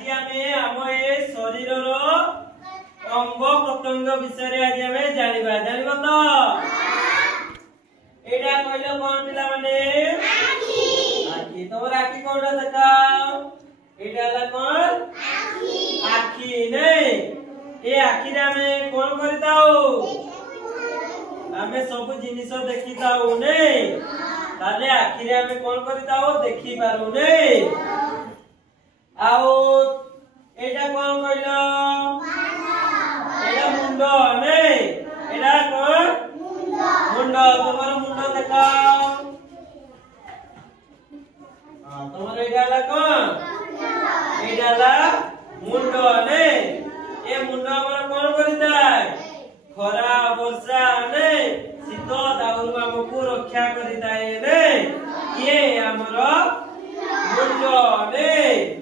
आज आमे आम ए शरीर अंग प्रत्यंग विषय आज आमे जानिबा जानिबो तो एटा कहलो कोन पिला माने आखी तोर आखी कोडा देखाओ एटा ला कोन आखी नहीं ए आखी रे आमे कोन करताओ आमे सब जिनिस देखिताओ नहीं ताले आखी रे आमे कोन करताओ देखि पारो नहीं आओ एटा कोन कहलो एटा मुंडो नहीं एटा कोन मुंडो तुम्हारा मुंडो देखाओ तुम्हारा एटा ला कोन एटा ला मुंडो नहीं ए मुंडो हमरा कोन करिताय खरा वर्षा नहीं शीत दाउरु हमकु रक्षा करिताय नहीं ये हमरो मुंडो नहीं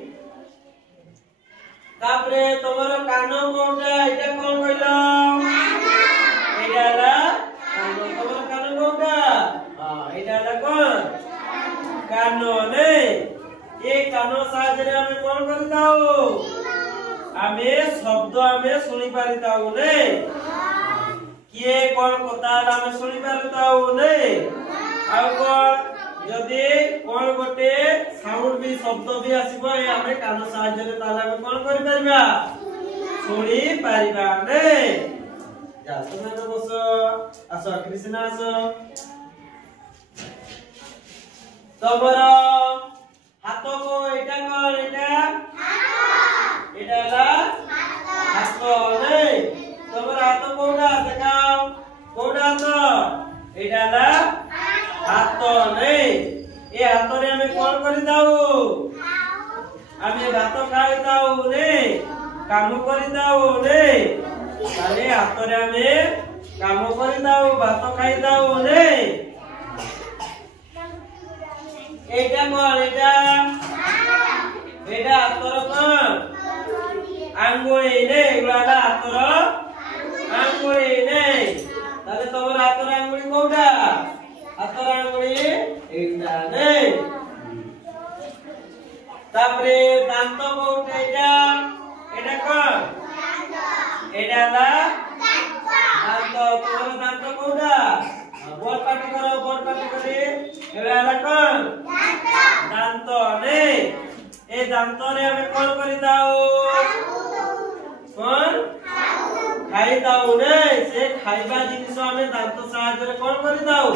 तापरे तमरो कानो कोनटा एटा कोन कहलो एटा ला कानो तमरो कानो कोनटा एटा ला कोन कानो नहीं ए कानो साजरे हमें कोन करताओ आमे शब्द आमे सुनी पारिताओ नहीं किए कोन कथा आमे सुनी पारिताओ नहीं आ कोन जदि कोन गोटे साउंड भी शब्द भी आसीबो ए आमे कानो साहाय्य ताला आमे कोन करि परिबा सुनी पारिबा नै जा तुमे तो बसो आसो कृष्णा आसो तमर हाथ को एटा कोन एटा एटा ला हाथ नै तमर हाथ कोडा देखाओ कोडा तो एटा ला हाथ नहीं ए हाथ रे हमें कोन करि दाऊ हमें भात खाइ दाऊ नहीं काम करि दाऊ नहीं ताले हाथ रे हमें काम करि दाऊ भात खाइ दाऊ नहीं एटा कोन एटा एटा हाथर कोन आंगुली नहीं गुलाला हाथर आंगुली नहीं ताले तोर हाथर आंगुली कोडा हाथर आंगुली एटा नहीं तापरे दांत कोउटा एटा कोन एटा ला दांत तोर दांत कोउटा बोल पाटी करे एटा ला कोन दांत नहीं ए दांत रे हमें कोन करि दाओ कोन खाई दाओ नहीं से खाइबा जिनिस हमें दांत साहाय्य रे कोन करि दाओ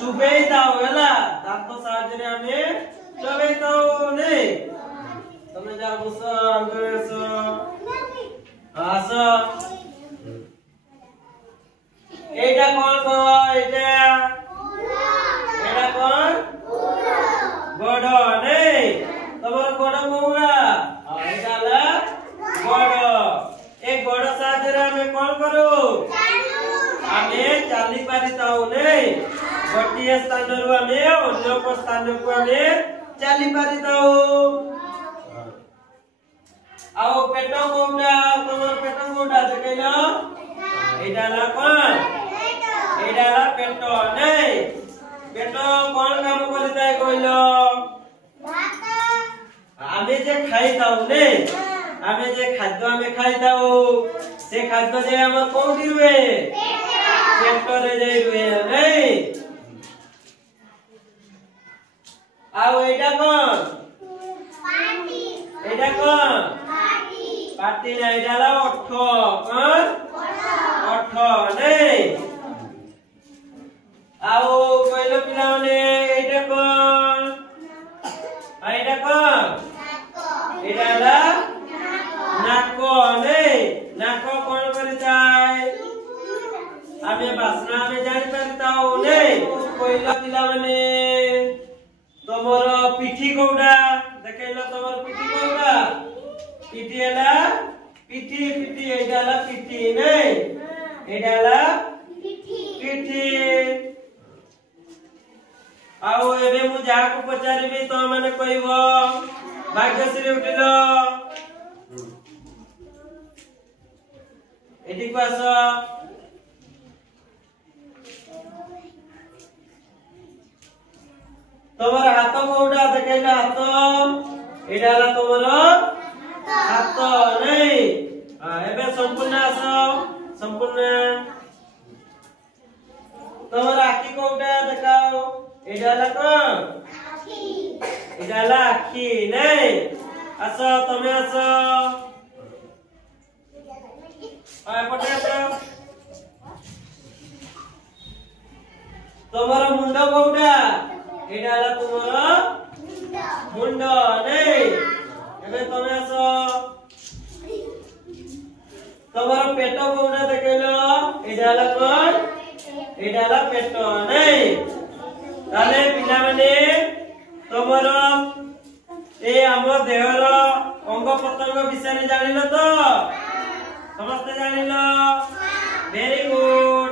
चुबेई दाओ हला दांत साहाय्य रे हमें चुबेई दाओ नहीं तमे जा बसो अंगरेसो आसो एटा कोन को एटा कोन गोड़ नहीं तमर गोड़ कोउरा एटा ला गोड़ ए गोड़ साहाय्य रे हमें कोन करू हमें चाली पारिताओ नहीं गोटिए स्थान रु हमें अन्य को स्थान को हमें चाली पारिताओ आओ पेट कोउटा तमर पेट कोउटा देखैलो एटा ला कोन एटा ला पेट नहीं पेट कोन काम करिताय कहलो आमे जे खाइताओ नहीं आमे जे खाद्य आमे खाइताओ से खाद्य जे हमर कोउठी रुए पेट रे जे रुए नहीं आओ एटा कोन पाटी एटा कोन पाटी ना एटा ला ओठ कोन ओठ नहीं आओ कहलो पिला माने एटा कोन एटा कोन एटा ला नाको नहीं नाको कोन करिताय आमे बासना में जानि पारिताओ नहीं कहलो पिला माने तमर पिठी कोउडा देखैलो तमर पिठी कोउडा पिठी एला पिठी पिठी एटा ला पिठी नहीं एटा ला पिठी आओ एबे मु जा को पचारिबी तो माने कहबो भाग्यश्री उठिलो एटी को आसो तमर हाथ कोउडा देखैला हाथ एडाला तमर संपूर्ण आस संपूर्ण तमर आखी कोटा देखाओ एडाला कोन आखी एडाला आखी नहीं आस तमे आस पटे आस तमर मुंड कोटा एडाला तुमर मुंड नहीं एबे तमे आस तमर पेट कोटा देखलो एडाला कोन एडाला पेट नहीं ताले पिला माने तमर ए हमर देहर अंग प्रत्यंग विषय जानिलो तो समस्त जानिलो वेरी गुड।